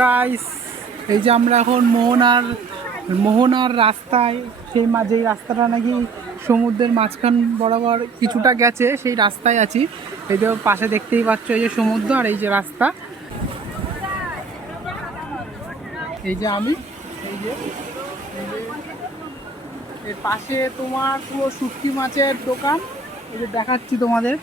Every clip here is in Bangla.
গাইস, এই যে আমরা এখন মোহনার রাস্তায়, সেই যেই রাস্তাটা নাকি সমুদ্রের মাঝখান বরাবর কিছুটা গেছে, সেই রাস্তায় আছি। এই যে পাশে দেখতেই পাচ্ছ, এই যে সমুদ্র আর এই যে রাস্তা। এই যে আমি, এই যে এর পাশে তোমার পুরো শুটকি মাছের দোকান, এই যে দেখাচ্ছি তোমাদের।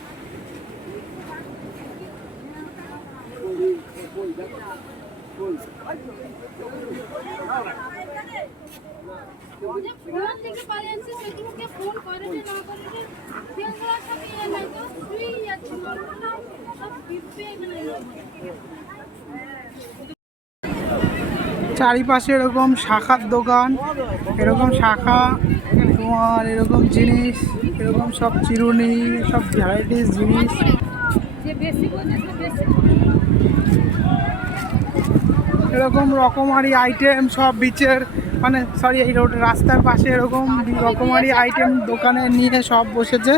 চারিপাশে এরকম শাখার দোকান, এরকম শাখা, তোমার এরকম জিনিস, এরকম সব চিরুনি, সব ভ্যারাইটিস জিনিস, এরকম রকমারি আইটেম সব বিচের, মানে সরি, এই রোড রাস্তার পাশে এরকম রকমারি আইটেম দোকানে নিয়ে সব বসেছে।